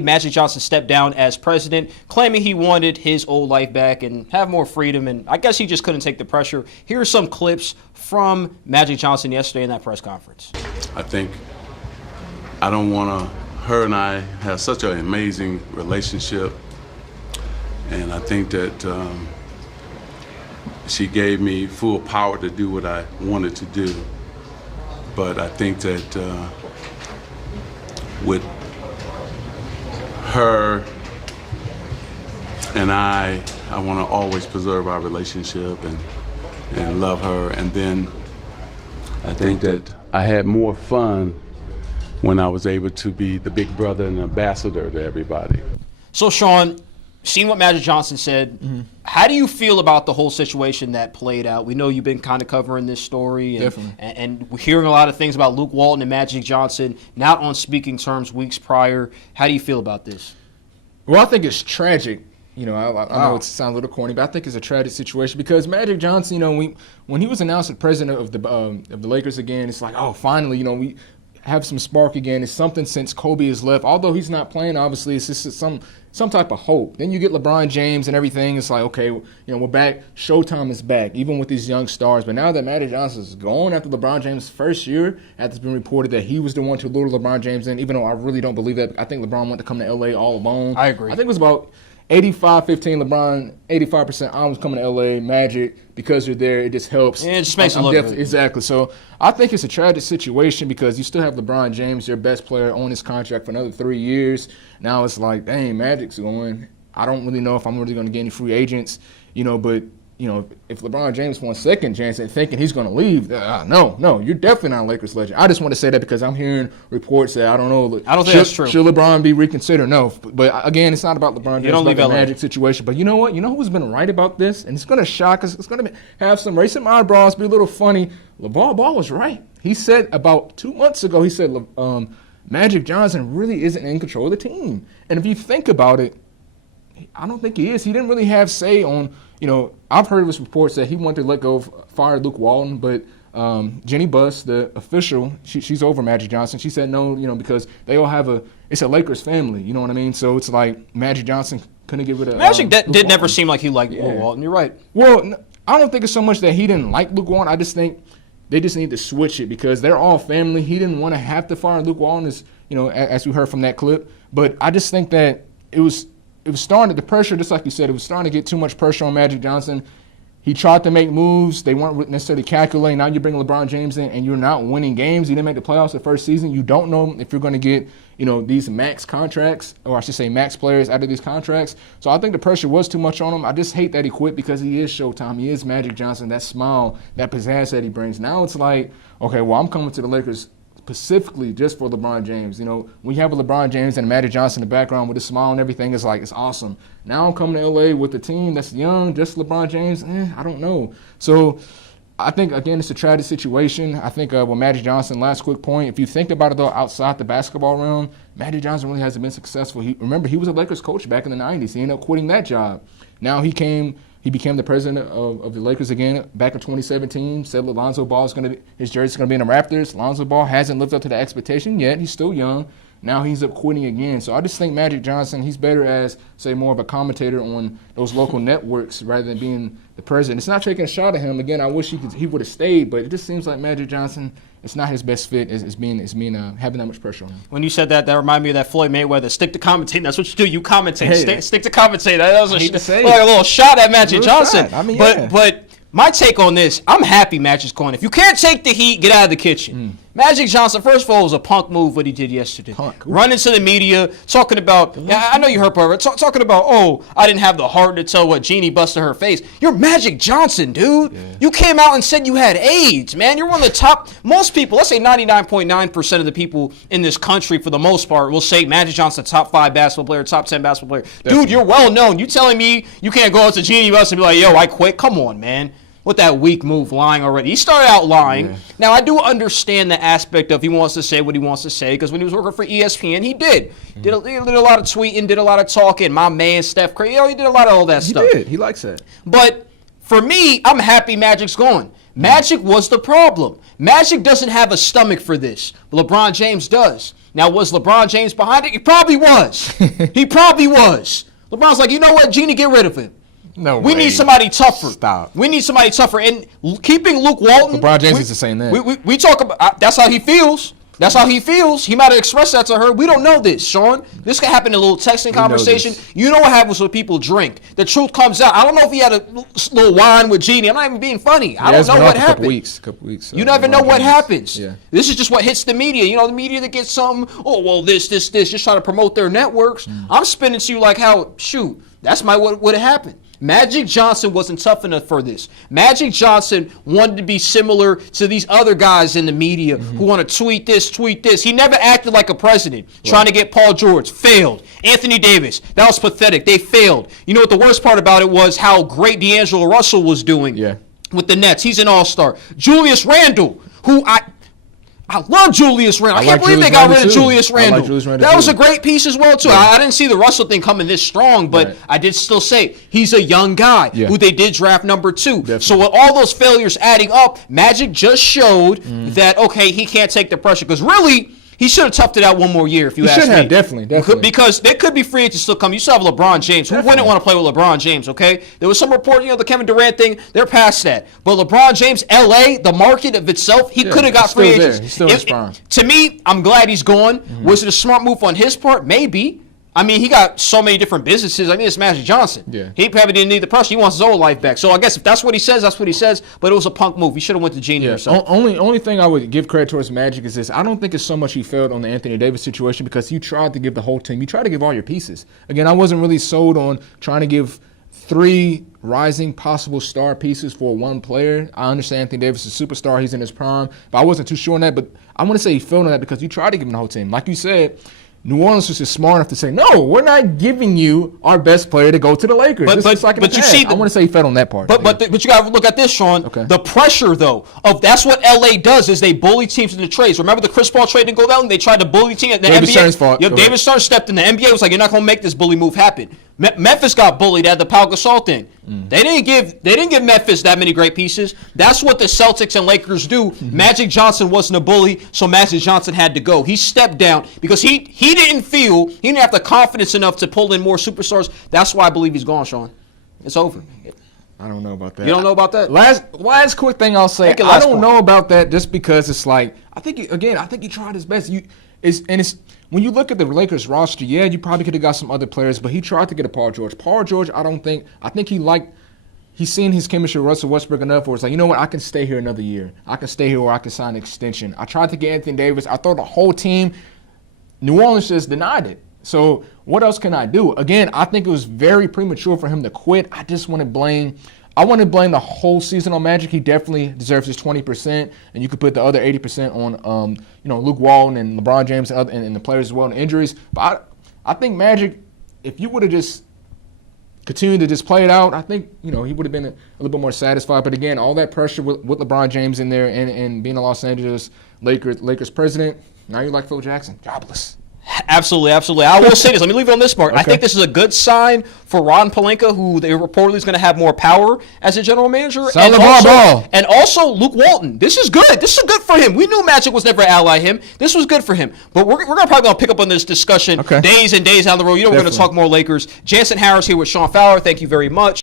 Magic Johnson stepped down as president, claiming he wanted his old life back and have more freedom, and I guess he just couldn't take the pressure. Here are some clips from Magic Johnson yesterday in that press conference. I don't want to, her and I have such an amazing relationship, and I think that she gave me full power to do what I wanted to do. But I think that with her and I want to always preserve our relationship and love her. And then I think that I had more fun when I was able to be the big brother and ambassador to everybody. So, Sean, seeing what Magic Johnson said, how do you feel about the whole situation that played out? We know you've been kind of covering this story, and we're hearing a lot of things about Luke Walton and Magic Johnson not on speaking terms weeks prior. How do you feel about this? Well, I think it's tragic. You know, I know it sounds a little corny, but I think it's a tragic situation because Magic Johnson, you know, when he was announced as president of the Lakers again, it's like, oh, finally, you know, we have some spark again. It's something since Kobe has left. Although he's not playing, obviously, it's just some type of hope. Then you get LeBron James and everything. It's like, okay, you know, we're back. Showtime is back, even with these young stars. But now that Magic Johnson is gone after LeBron James' first year, after it's been reported that he was the one to lure LeBron James in, even though I really don't believe that. I think LeBron wanted to come to L.A. all alone. I agree. I think it was about 85-15 LeBron, 85% I was coming to L.A. Magic, because you're there, it just helps. Yeah, it just makes it look good. Exactly. So I think it's a tragic situation because you still have LeBron James, your best player, on his contract for another 3 years. Now it's like, dang, Magic's going. I don't really know if I'm really going to get any free agents, you know, but you know, if LeBron James wants second chance and thinking he's going to leave, no, you're definitely not a Lakers legend. I just want to say that because I'm hearing reports that I don't know. I don't think that's true. Should LeBron be reconsidered? No. But again, it's not about LeBron James. It's about the LA. Magic situation. But you know what? You know who's been right about this? And it's going to shock us. It's going to have some raise some eyebrows, be a little funny. LeVar Ball was right. He said about 2 months ago, he said Magic Johnson really isn't in control of the team. And if you think about it, I don't think he is. He didn't really have say on, you know, I've heard of his reports that he wanted to let go of fire Luke Walton, but Jenny Buss, the official, she's over Magic Johnson. She said no, you know, because they all have it's a Lakers family, you know what I mean? So it's like Magic Johnson couldn't get rid of Magic did never seem like he liked Luke Walton. You're right. Well, I don't think it's so much that he didn't like Luke Walton. I just think they just need to switch it because they're all family. He didn't want to have to fire Luke Walton, as you know, as we heard from that clip. But I just think that it was starting, the pressure, just like you said, it was starting to get too much pressure on Magic Johnson. He tried to make moves. They weren't necessarily calculating. Now you bring LeBron James in and you're not winning games. You didn't make the playoffs the first season. You don't know if you're going to get, you know, these max contracts, or I should say max players out of these contracts. So I think the pressure was too much on him. I just hate that he quit because he is Showtime. He is Magic Johnson, that smile, that pizzazz that he brings. Now it's like, okay, well, I'm coming to the Lakers specifically just for LeBron James. You know, when you have a LeBron James and Magic Johnson in the background with a smile and everything, it's like, it's awesome. Now I'm coming to LA with a team that's young, just LeBron James, I don't know. So I think, again, it's a tragic situation. I think with Magic Johnson, last quick point, if you think about it, though, outside the basketball realm, Magic Johnson really hasn't been successful. Remember, he was a Lakers coach back in the 90s. He ended up quitting that job. Now he became the president of the Lakers again back in 2017, said Lonzo Ball his jersey's going to be in the Raptors. Lonzo Ball hasn't lived up to the expectation yet. He's still young. Now he's up quitting again. So I just think Magic Johnson, he's better as, say, more of a commentator on those local networks rather than being the president. It's not taking a shot at him. Again, I wish he would have stayed, but it just seems like Magic Johnson, it's not his best fit as having that much pressure on him. When you said that reminded me of that Floyd Mayweather, stick to commentating. That's what you do. You commentate. Hey, stick to commentating. That was like a little shot at Magic Johnson. I mean, but my take on this, I'm happy Magic's going. If you can't take the heat, get out of the kitchen. Magic Johnson, first of all, was a punk move what he did yesterday. Running to the media, talking about, I know you heard part of it, talking about, I didn't have the heart to tell what Jeannie busted her face. You're Magic Johnson, dude. Yeah. You came out and said you had AIDS, man. You're one of the top, most people, let's say 99.9% of the people in this country, for the most part, will say Magic Johnson, top 5 basketball player, top 10 basketball player. Definitely. Dude, you're well known. You telling me you can't go out to Jeannie Buss and be like, yo, I quit? Come on, man. With that weak move, lying already. He started out lying. Yeah. Now, I do understand the aspect of he wants to say what he wants to say, because when he was working for ESPN, he did. He did a lot of tweeting, did a lot of talking. My man, Steph Curry, he did a lot of all that stuff. He did. He likes that. But for me, I'm happy Magic's gone. Magic was the problem. Magic doesn't have a stomach for this. LeBron James does. Now, was LeBron James behind it? He probably was. He probably was. LeBron's like, you know what, Genie, get rid of him. No we way. need somebody tougher. Stop. We need somebody tougher. And keeping Luke Walton. LeBron James is saying that. We talk about that's how he feels. That's how he feels. He might have expressed that to her. We don't know this, Sean. This could happen in a little texting conversation. You know what happens when people drink. The truth comes out. I don't know if he had a little wine with Genie. I'm not even being funny. I don't know what happened. Couple weeks. You never know what happens. Yeah. This is just what hits the media. You know, the media that gets something, oh, well, this, just trying to promote their networks. I'm spinning to you like how, shoot, that's what would have happened. Magic Johnson wasn't tough enough for this. Magic Johnson wanted to be similar to these other guys in the media who want to tweet this, tweet this. He never acted like a president trying to get Paul George. Failed. Anthony Davis, that was pathetic. They failed. You know what the worst part about it was? How great D'Angelo Russell was doing with the Nets. He's an all-star. Julius Randle, who I love Julius Randle. I can't believe they got rid of Julius Randle. That was a great piece as well, too. Yeah. I didn't see the Russell thing coming this strong, but I did still say he's a young guy who they did draft number 2. Definitely. So with all those failures adding up, Magic just showed that, okay, he can't take the pressure. Because really, he should have toughed it out one more year, if you ask me. He should have, definitely. Because there could be free agents still coming. You still have LeBron James. Who wouldn't want to play with LeBron James, okay? There was some report, the Kevin Durant thing, they're past that. But LeBron James, L.A., the market of itself, he could have got free agents. He's still in his prime. To me, I'm glad he's gone. Was it a smart move on his part? Maybe. I mean, he got so many different businesses. I mean, it's Magic Johnson. Yeah. He probably didn't need the pressure. He wants his old life back. So I guess if that's what he says, that's what he says. But it was a punk move. He should have went to Genie or something. Only thing I would give credit towards Magic is this. I don't think it's so much he failed on the Anthony Davis situation because you tried to give the whole team. You tried to give all your pieces. Again, I wasn't really sold on trying to give 3 rising possible star pieces for one player. I understand Anthony Davis is a superstar. He's in his prime. But I wasn't too sure on that. But I want to say he failed on that because you tried to give him the whole team. Like you said, New Orleans was just smart enough to say, no, we're not giving you our best player to go to the Lakers. But you see, I want to say he fed on that part. But you got to look at this, Sean. Okay. The pressure, though, of that's what LA does is they bully teams in the trades. Remember the Chris Paul trade didn't go down? They tried to bully teams. David Stern's fault. David Stern stepped in. The NBA was like, you're not going to make this bully move happen. Memphis got bullied at the Pau Gasol thing. They didn't give Memphis that many great pieces. That's what the Celtics and Lakers do. Magic Johnson wasn't a bully, so Magic Johnson had to go. He stepped down because he didn't have the confidence enough to pull in more superstars. That's why I believe he's gone, Sean. It's over. I don't know about that. You don't know about that? Last quick thing I'll say. I don't know about that just because it's like I think he tried his best. When you look at the Lakers roster, you probably could have got some other players, but he tried to get a Paul George. Paul George, I think he's seen his chemistry with Russell Westbrook enough where it's like, you know what, I can stay here another year. I can stay here or I can sign an extension. I tried to get Anthony Davis. I thought the whole team, New Orleans just denied it. So what else can I do? Again, I think it was very premature for him to quit. I want to blame the whole season on Magic. He definitely deserves his 20%, and you could put the other 80% on, Luke Walton and LeBron James and the players as well and injuries. But I think Magic, if you would have just continued to just play it out, I think he would have been a little bit more satisfied. But again, all that pressure with LeBron James in there and being a Los Angeles Lakers president, now you're like Phil Jackson, jobless. Absolutely. I will say this. Let me leave it on this part. Okay. I think this is a good sign for Ron Pelinka, who they reportedly is going to have more power as a general manager. And also Luke Walton. This is good. This is good for him. We knew Magic was never an ally him. This was good for him. But we're probably going to pick up on this discussion days and days down the road. We're going to talk more Lakers. Jansen Harris here with Sean Fowler. Thank you very much.